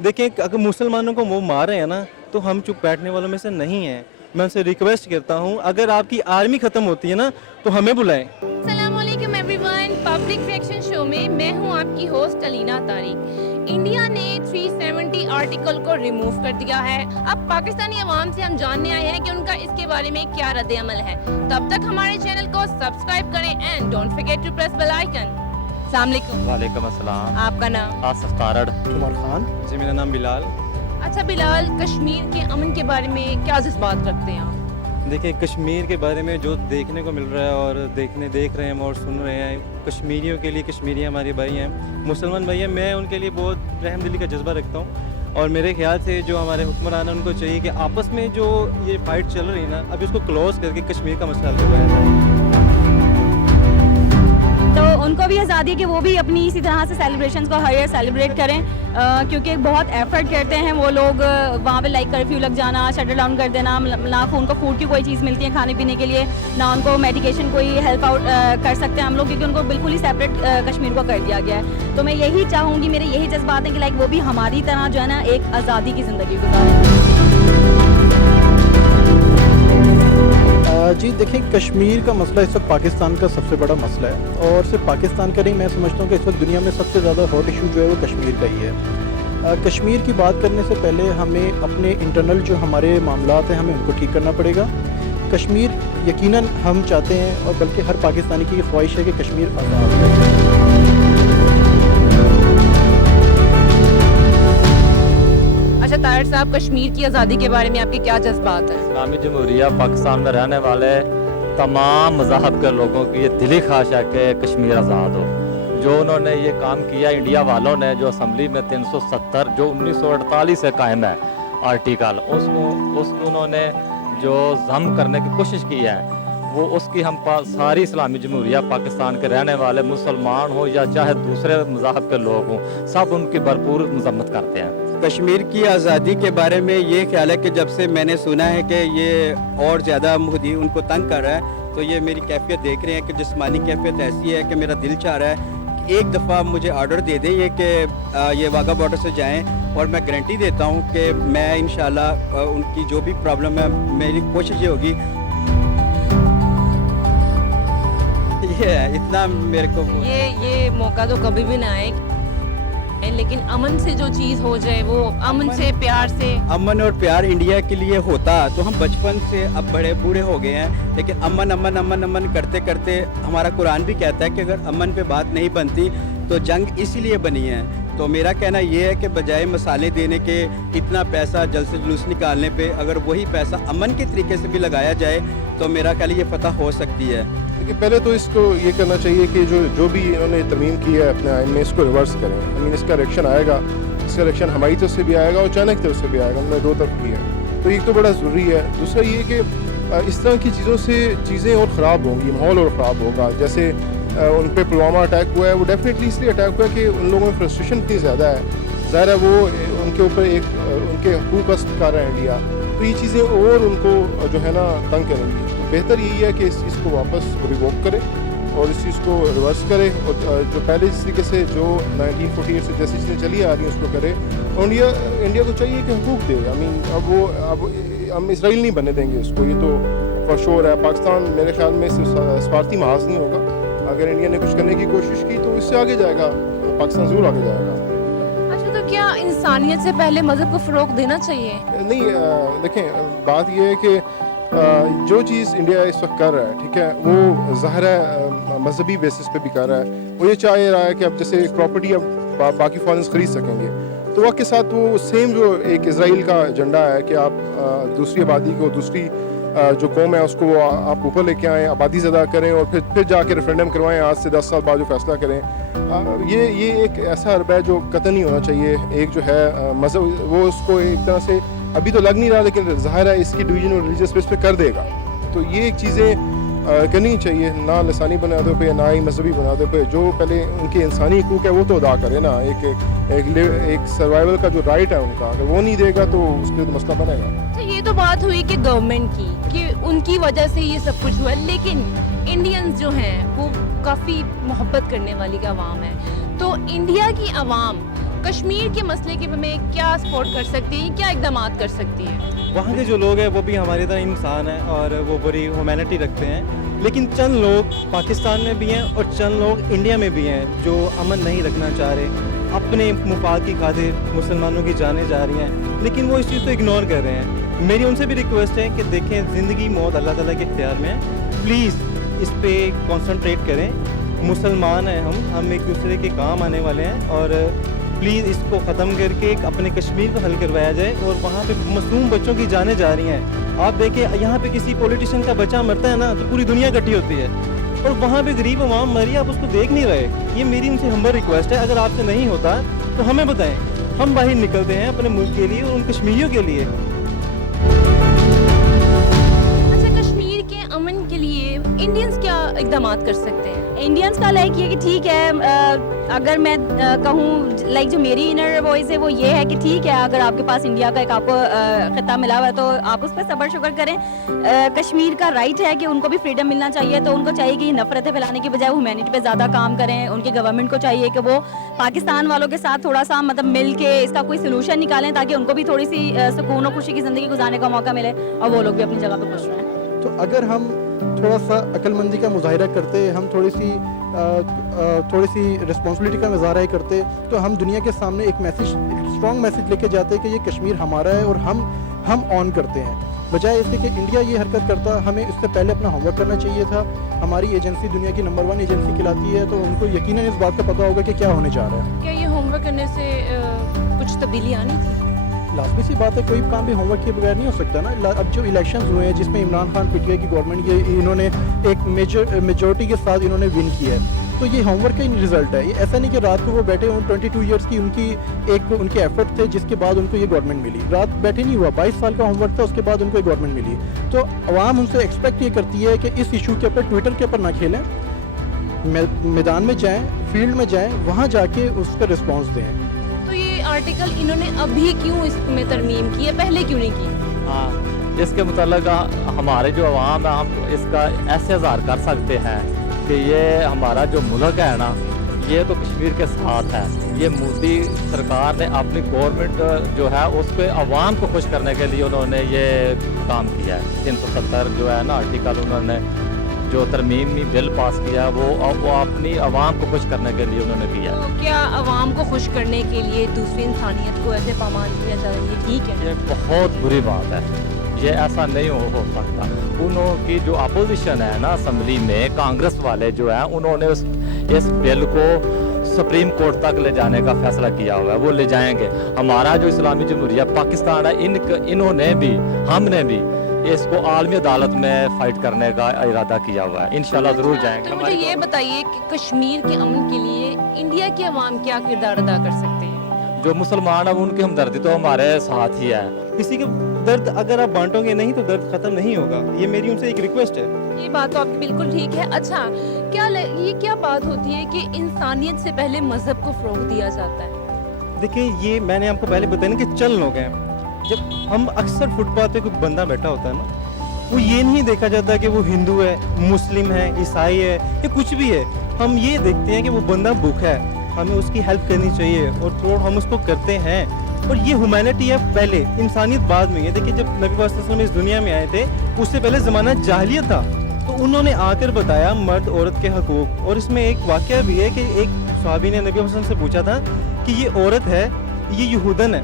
देखिए अगर मुसलमानों को वो मार रहे हैं ना तो हम चुप बैठने वालों में से नहीं हैं। मैं उनसे रिक्वेस्ट करता हूँ अगर आपकी आर्मी ख़त्म होती है ना तो हमें बुलाएं। अस्सलामुअलैकुम एवरीवन, पब्लिक रिएक्शन शो में मैं हूं आपकी होस्ट अलीना तारिक। इंडिया ने 370 आर्टिकल को रिमूव कर दिया है। अब पाकिस्तानी अवाम से हम जानने आए हैं कि उनका इसके बारे में क्या रद्द अमल है। तब तक हमारे चैनल को सब्सक्राइब करें and don't forget to press bell icon. अस्सलाम वालेकुम। वालेकुम अस्सलाम। आपका नाम? आसिफ तारड़। उमर खान। जी मेरा नाम बिलाल। अच्छा बिलाल, कश्मीर के अमन के बारे में क्या जज्बात रखते हैं आप? देखिए कश्मीर के बारे में जो देखने को मिल रहा है और देख रहे हैं हम और सुन रहे हैं, कश्मीरियों के लिए, कश्मीरी हमारे भाई हैं, मुसलमान भाई हैं, मैं उनके लिए बहुत रहमदिली का जज्बा रखता हूँ। और मेरे ख्याल से जो हमारे हुक्मरान हैं उनको चाहिए कि आपस में जो ये फाइट चल रही है ना, अभी उसको क्लोज करके कश्मीर का मसला हल करवाया जाए। तो उनको भी आज़ादी है कि वो भी अपनी इसी तरह से सेलिब्रेशंस को हर ईयर सेलिब्रेट करें, क्योंकि बहुत एफर्ट करते हैं वो लोग। वहाँ पे लाइक कर्फ्यू लग जाना, शटर डाउन कर देना, ना उनको फूड की कोई चीज़ मिलती है खाने पीने के लिए, ना उनको मेडिकेशन कोई हेल्प आउट कर सकते हैं हम लोग, क्योंकि उनको बिल्कुल ही सेपरेट कश्मीर को कर दिया गया है। तो मैं यही चाहूँगी, मेरे यही जज्बात हैं कि लाइक वो भी हमारी तरह जो है ना एक आज़ादी की ज़िंदगी गुजारें। जी देखिए, कश्मीर का मसला इस वक्त पाकिस्तान का सबसे बड़ा मसला है, और सिर्फ पाकिस्तान का नहीं, मैं समझता हूँ कि इस वक्त दुनिया में सबसे ज़्यादा हॉट इशू जो है वो कश्मीर का ही है। कश्मीर की बात करने से पहले हमें अपने इंटरनल जो हमारे मामलात हैं हमें उनको ठीक करना पड़ेगा। कश्मीर यकीनन हम चाहते हैं, और बल्कि हर पाकिस्तानी की ये ख्वाहिश है कि कश्मीर आज़ाद है। अच्छा तारड़ साहब, कश्मीर की आज़ादी के बारे में आपके क्या जज्बात हैं? इस्लामी जमहूरिया पाकिस्तान में रहने वाले तमाम मज़हब के लोगों की ये दिली ख्वाहिश है कि कश्मीर आज़ाद हो। जो उन्होंने ये काम किया इंडिया वालों ने, जो असम्बली में 370 जो 1948 से कायम है आर्टिकल, उसको उन्होंने जो जम करने की कोशिश की है, वो उसकी हम सारी इस्लामी जमहूरिया पाकिस्तान के रहने वाले मुसलमान हो या चाहे दूसरे मज़हब के लोग हों, सब उनकी भरपूर मजम्मत करते हैं। कश्मीर की आज़ादी के बारे में ये ख्याल है कि जब से मैंने सुना है कि ये और ज़्यादा मोदी उनको तंग कर रहा है, तो ये मेरी कैफियत देख रहे हैं कि जिस्मानी कैफियत ऐसी है कि मेरा दिल चाह रहा है कि एक दफ़ा मुझे ऑर्डर दे दें ये कि ये वाघा बॉर्डर से जाएं, और मैं गारंटी देता हूँ कि मैं इंशाल्लाह उनकी जो भी प्रॉब्लम है, मेरी कोशिश ये होगी। ये है, इतना मेरे को ये मौका तो कभी भी ना आए, लेकिन अमन से जो चीज़ हो जाए, वो अमन से, प्यार से। अमन और प्यार इंडिया के लिए होता तो हम बचपन से अब बड़े बूढ़े हो गए हैं, लेकिन अमन अमन अमन अमन करते करते हमारा कुरान भी कहता है कि अगर अमन पे बात नहीं बनती तो जंग इसीलिए बनी है। तो मेरा कहना ये है कि बजाय मसाले देने के, इतना पैसा जल्द से जुलूस निकालने पे, अगर वही पैसा अमन के तरीके से भी लगाया जाए तो मेरा ख्याल ये फतह हो सकती है। देखिए, पहले तो इसको ये करना चाहिए कि जो भी इन्होंने तरमीम की है अपने आइन में, इसको रिवर्स करें। आई मीन इसका रिएक्शन आएगा, इसका रिएक्शन हमारी तरफ से भी आएगा और चाइना की तरफ से भी आएगा, उन्होंने दो तरफ की है। तो एक तो बड़ा ज़रूरी है। दूसरा ये कि इस तरह की चीज़ों से चीज़ें और ख़राब होंगी, माहौल और ख़राब होगा। जैसे उन पर पुलवामा अटैक हुआ है, वो डेफिनेटली इसलिए अटैक हुआ है कि उन लोगों में फ्रस्ट्रेशन इतनी ज़्यादा है, ज़ाहिर है वो उनके ऊपर एक उनके हकूक़ का कर रहा है इंडिया, तो ये चीज़ें और उनको जो है ना तंग करेंगी। तो बेहतर यही है कि इस चीज़ को वापस रिवोक करे और इस चीज़ को रिवर्स करे, और जो पहले जिस तरीके से जो 1948 से जैसी चीज़ें चली आ रही हैं उसको करे। और इंडिया को चाहिए कि हकूक़ दे। आई मीन अब हम इसराइल नहीं बनने देंगे उसको, ये तो फॉर श्योर है। पाकिस्तान मेरे ख्याल में स्वार्थी महाज नहीं होगा। अगर इंडिया ने कुछ करने की कोशिश की तो इससे आगे जाएगा, पाकिस्तान ज़रूर आगे जाएगा। अच्छा, तो क्या इंसानियत से पहले मजहब को फ़रोग़ देना चाहिए? नहीं, देखें, बात ये है कि जो चीज़ इंडिया इस वक्त कर रहा है, ठीक है, वो ज़ाहिर है मजहबी बेसिस पे भी कर रहा है। वो ये चाह रहा है कि अब जैसे प्रॉपर्टी अब बाकी फॉरेनर्स ख़रीद सकेंगे, तो वक्त के साथ वो सेम जो एक इजराइल का एजेंडा है कि आप दूसरी आबादी को, दूसरी जो कौम है उसको आप ऊपर लेके आएँ, आबादी ज़्यादा करें और फिर जाके रेफरेंडम करवाएं, आज से 10 साल बाद जो फैसला करें। ये एक ऐसा हरबा है जो कतई नहीं होना चाहिए। एक जो है मज़हब, वो उसको एक तरह से अभी तो लग नहीं रहा, लेकिन ज़ाहिर है इसकी डिवीजन और रिलीजियस बेस पे कर देगा। तो ये एक चीज़ें करनी चाहिए, ना लसानी बुनियादों पे, ना ही मजहबी बुनियादों पे। जो पहले उनके इंसानी हकूक़ है वो तो अदा करे ना, एक सर्वाइवल का जो राइट है उनका, अगर वो नहीं देगा तो उसके लिए तो मसला बनेगा। तो ये तो बात हुई कि गवर्नमेंट की, कि उनकी वजह से ये सब कुछ हुआ, लेकिन इंडियंस जो हैं वो काफ़ी मोहब्बत करने वाली का अवाम है। तो इंडिया की अवाम कश्मीर के मसले के में क्या सपोर्ट कर सकती है, क्या इकदाम कर सकती है? वहाँ के जो लोग हैं वो भी हमारी तरह इंसान हैं और वो बड़ी ह्यूमैनिटी रखते हैं, लेकिन चंद लोग पाकिस्तान में भी हैं और चंद लोग इंडिया में भी हैं जो अमन नहीं रखना चाह रहे, अपने मुफाद की खातिर मुसलमानों की जानें जा रही हैं, लेकिन वो इस चीज़ को इग्नोर कर रहे हैं। मेरी उनसे भी रिक्वेस्ट है कि देखें, ज़िंदगी मौत अल्लाह ताला के इख्तियार में है, प्लीज़ इस पे कंसंट्रेट करें। मुसलमान हैं हम एक दूसरे के काम आने वाले हैं और प्लीज़ इसको ख़त्म करके अपने कश्मीर को हल करवाया जाए। और वहाँ पे मासूम बच्चों की जानें जा रही हैं, आप देखें यहाँ पे किसी पॉलिटिशियन का बच्चा मरता है ना तो पूरी दुनिया इकट्ठी होती है, और वहाँ पे गरीब अवाम मरी, आप उसको देख नहीं रहे। ये मेरी उनसे हम्बल रिक्वेस्ट है, अगर आपसे नहीं होता तो हमें बताएं, हम बाहर निकलते हैं अपने मुल्क के लिए और उन कश्मीरियों के लिए। अच्छा, कश्मीर के अमन के लिए इंडियंस क्या इकदाम कर सकते हैं? इंडियंस का लाइक ये कि ठीक है, अगर मैं कहूँ लाइक जो मेरी इनर वॉइस है वो ये है कि ठीक है, अगर आपके पास इंडिया का एक आपको खिता मिला हुआ है तो आप उस पर सब्र शुक्र करें। कश्मीर का राइट है कि उनको भी फ्रीडम मिलना चाहिए, तो उनको चाहिए कि नफरतें फैलाने की बजाय ह्यूमैनिटी पे ज़्यादा काम करें। उनकी गवर्नमेंट को चाहिए कि वो पाकिस्तान वालों के साथ थोड़ा सा मतलब मिल के इसका कोई सोल्यूशन निकालें, ताकि उनको भी थोड़ी सी सुकून और खुशी की ज़िंदगी गुजारने का मौका मिले और वो लोग भी अपनी जगह पर खुश रहें। तो अगर हम थोड़ा सा अक्लमंदी का मुजाहिरा करते, हम थोड़ी सी रिस्पॉन्सिबिलिटी का मुजाहरा करते, तो हम दुनिया के सामने एक स्ट्रॉन्ग मैसेज लेके जाते कि ये कश्मीर हमारा है और हम ऑन करते हैं। बजाय इसके कि इंडिया ये हरकत करता, हमें इससे पहले अपना होमवर्क करना चाहिए था। हमारी एजेंसी दुनिया की नंबर 1 एजेंसी कहलाती है, तो उनको यकीनन इस बात का पता होगा कि क्या होने जा रहा है। क्या ये होमवर्क करने से कुछ तब्दीली आनी थी? लाजमी सी बात है, कोई काम भी होमवर्क के बगैर नहीं हो सकता ना। अब जो इलेक्शंस हुए हैं जिसमें इमरान खान पीटीआई की गवर्नमेंट इन्होंने एक मेजॉरिटी के साथ इन्होंने विन किया है, तो ये होमवर्क का ही रिजल्ट है। ये ऐसा नहीं कि रात को वो बैठे हों, 22 ईयर्स की उनके एफर्ट थे जिसके बाद उनको ये गवर्नमेंट मिली। रात बैठे नहीं हुआ, 22 साल का होमवर्क था, उसके बाद उनको ये गवर्नमेंट मिली। तो अवाम उनसे एक्सपेक्ट ये करती है कि इस इशू के ऊपर ट्विटर के ऊपर ना खेलें, मैदान में जाएँ, फील्ड में जाएँ, वहाँ जाके उस पर रिस्पॉन्स दें। तो ये आर्टिकल इन्होंने अभी क्यों इसमें तरमीम की है, पहले क्यों नहीं की? हाँ, इसके मुताल्लिक हमारे जो अवाम है, हम इसका ऐसे इज़हार कर सकते हैं कि ये हमारा जो मुल्क है ना, ये तो कश्मीर के साथ है। ये मोदी सरकार ने अपनी गवर्नमेंट जो है उस पर अवाम को खुश करने के लिए उन्होंने ये काम किया है। 370 जो है ना आर्टिकल, उन्होंने जो तरमीमी बिल पास किया है वो अपनी आवाम को खुश करने के लिए उन्होंने किया। तो क्या आवाम को खुश करने के लिए दूसरी इंसानियत को ऐसे पामाल किया जा रहा है, ये ठीक है? ये बहुत बुरी बात है, ये ऐसा नहीं हो सकता। उन्हों की जो अपोजिशन है ना असम्बली में, कांग्रेस वाले जो है, उन्होंने इस बिल को सुप्रीम कोर्ट तक ले जाने का फैसला किया हुआ है, वो ले जाएंगे। हमारा जो इस्लामी जमहूरिया पाकिस्तान है, इन्होंने भी, हमने भी इसको आलमी अदालत में फाइट करने का इरादा किया हुआ है। इंशाल्लाह ज़रूर जाएंगे। तो मुझे ये बताइए कि कश्मीर के अमन के लिए इंडिया के अवाम क्या किरदार अदा कर सकते हैं? जो मुसलमान है उनकी हमदर्दी तो हमारे साथ ही है। किसी के दर्द अगर आप बांटोगे नहीं तो दर्द ख़त्म नहीं होगा, ये मेरी उनसे एक रिक्वेस्ट है। ये बात तो आपकी बिल्कुल ठीक है। अच्छा, ये क्या बात होती है कि इंसानियत से पहले मजहब को फ़रोग़ दिया जाता है? देखिए, ये मैंने आपको पहले बताया ना कि चंद लोग हैं। जब हम अक्सर फुटपाथ पे कोई बंदा बैठा होता है ना, वो ये नहीं देखा जाता कि वो हिंदू है, मुस्लिम है, ईसाई है या कुछ भी है। हम ये देखते हैं कि वो बंदा भूखा है, हमें उसकी हेल्प करनी चाहिए और थोड़ा हम उसको करते हैं। और ये ह्यूमैनिटी है पहले, इंसानियत बाद में है। देखिए, जब नबी पाक सल्लल्लाहु अलैहि वसल्लम इस दुनिया में आए थे, उससे पहले ज़माना जाहिलियत था, तो उन्होंने आकर बताया मर्द औरत के हकूक़। और इसमें एक वाक़या भी है कि एक सहाबी ने नबी वसल्लम से पूछा था कि ये औरत है, ये यहूदन है,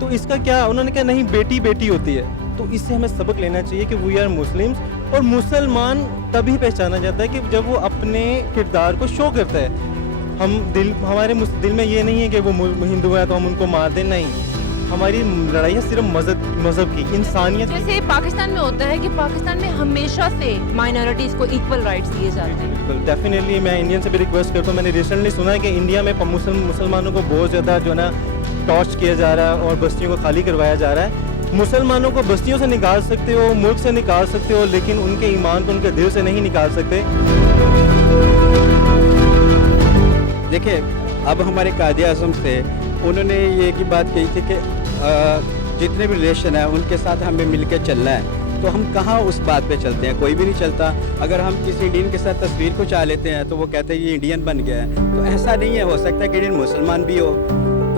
तो इसका क्या? उन्होंने कहा नहीं, बेटी बेटी होती है। तो इससे हमें सबक लेना चाहिए कि वी आर मुस्लिम्स। और मुसलमान तभी पहचाना जाता है कि जब वो अपने किरदार को शो करता है। हमारे दिल में ये नहीं है कि वो हिंदू है तो हम उनको मार दें, नहीं। हमारी लड़ाई है सिर्फ मज़हब की, इंसानियत। जैसे पाकिस्तान में होता है कि पाकिस्तान में हमेशा से माइनॉरिटीज़ को इक्वल राइट्स दिए जाते हैं। बिल्कुल, डेफिनेटली मैं इंडियन से भी रिक्वेस्ट करता हूँ। मैंने रिसेंटली सुना है कि इंडिया में मुसलमानों को बहुत ज़्यादा जो है ना टॉर्च किया जा रहा है और बस्तियों को खाली करवाया जा रहा है। मुसलमानों को बस्तियों से निकाल सकते हो, मुल्क से निकाल सकते हो, लेकिन उनके ईमान को उनके दिल से नहीं निकाल सकते। देखिए, अब हमारे कायदे आज़म से उन्होंने ये की बात कही थी कि जितने भी रिलेशन हैं उनके साथ हमें मिलकर चलना है। तो हम कहाँ उस बात पे चलते हैं? कोई भी नहीं चलता। अगर हम किसी इंडियन के साथ तस्वीर को चाह लेते हैं तो वो कहते हैं ये इंडियन बन गया है। तो ऐसा नहीं है, हो सकता है कि इंडियन मुसलमान भी हो।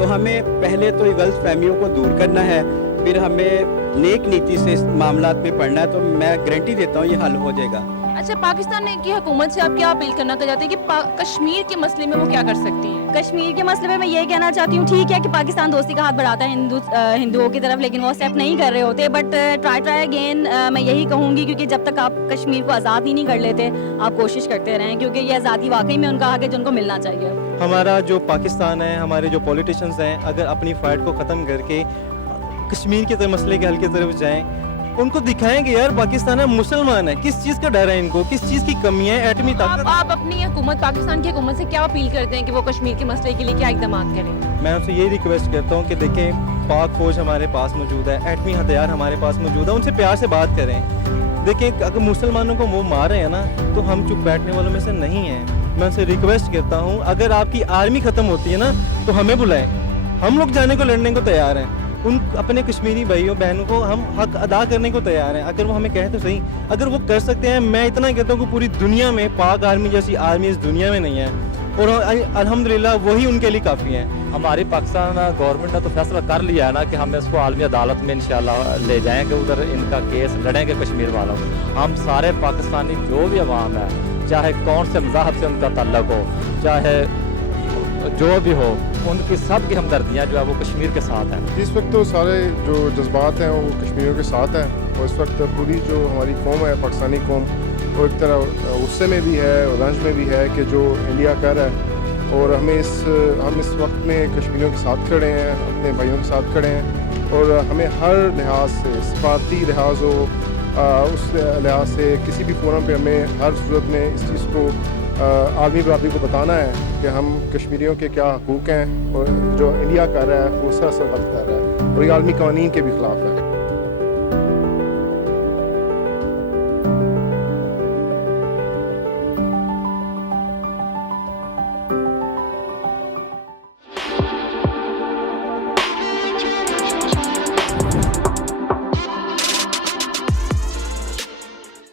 तो हमें पहले तो ये गलत फहमियों को दूर करना है, फिर हमें नेक नीति से इस मामलात में पढ़ना है, तो मैं गारंटी देता हूँ ये हल हो जाएगा। अच्छा, पाकिस्तान की हुकूमत से आप क्या अपील करना चाहते हैं कि कश्मीर के मसले में वो क्या कर सकती है? कश्मीर के मसले में मैं ये कहना चाहती हूँ, ठीक है कि पाकिस्तान दोस्ती का हाथ बढ़ाता है हिंदुओं की तरफ, लेकिन वो स्टेप नहीं कर रहे होते। बट ट्राई अगेन मैं यही कहूँगी, क्योंकि जब तक आप कश्मीर को आज़ाद ही नहीं कर लेते, आप कोशिश करते रहें, क्योंकि ये आज़ादी वाकई में उनका हक है जिनको मिलना चाहिए। हमारा जो पाकिस्तान है, हमारे जो पॉलिटिशियंस हैं, अगर अपनी फाइट को ख़त्म करके कश्मीर के मसले के हल की तरफ जाएं, उनको दिखाएंगे यार पाकिस्तान है, मुसलमान है, किस चीज़ का डर है इनको, किस चीज़ की कमी है, एटमी ताकत। आप अपनी हुकूमत, पाकिस्तान की हुकूमत से क्या अपील करते हैं कि वो कश्मीर के मसले के लिए क्या इकदाम करें? मैं आपसे यही रिक्वेस्ट करता हूँ कि देखें, पाक फौज हमारे पास मौजूद है, एटमी हथियार हमारे पास मौजूद है, उनसे प्यार से बात करें। देखें, अगर मुसलमानों को वो मार रहे हैं ना, तो हम चुप बैठने वालों में से नहीं हैं। मैं उनसे रिक्वेस्ट करता हूँ, अगर आपकी आर्मी ख़त्म होती है ना, तो हमें बुलाएं, हम लोग जाने को लड़ने को तैयार हैं। उन अपने कश्मीरी भाइयों बहनों को हम हक अदा करने को तैयार हैं, अगर वो हमें कहें तो सही। अगर वो कर सकते हैं, मैं इतना ही कहता हूँ कि पूरी दुनिया में पाक आर्मी जैसी आर्मी इस दुनिया में नहीं है, और अल्हम्दुलिल्लाह वही उनके लिए काफ़ी है। हमारी पाकिस्तान गवर्नमेंट ने तो फैसला कर लिया है ना कि हम इसको आलमी अदालत में इंशाल्लाह ले जाएंगे, उधर इनका केस लड़ेंगे कश्मीर वालों। हम सारे पाकिस्तानी जो भी अवाम है, चाहे कौन से मज़हब से उनका ताल्लुक हो, चाहे जो भी हो, उनकी सब की हमदर्दियाँ जो है वो कश्मीर के साथ हैं। इस वक्त तो सारे जो जज्बात हैं वो कश्मीरियों के साथ हैं, और इस वक्त पूरी जो हमारी कौम है, पाकिस्तानी कौम, वो एक तरह गुस्से में भी है और रंज में भी है कि जो इंडिया कर रहा है, और हम इस वक्त में कश्मीरियों के साथ खड़े हैं, अपने भाइयों के साथ खड़े हैं, और हमें हर लिहाज से, सफारती लिहाज हो, उस लिहाज से किसी भी फोरम पे हमें हर सूरत में इस चीज़ को आदमी बराबरी को बताना है कि हम कश्मीरियों के क्या हकूक़ हैं, और जो इंडिया कर रहा है वो सरासर गलत कर रहा है, और ये आलमी कानून के भी ख़िलाफ़ है।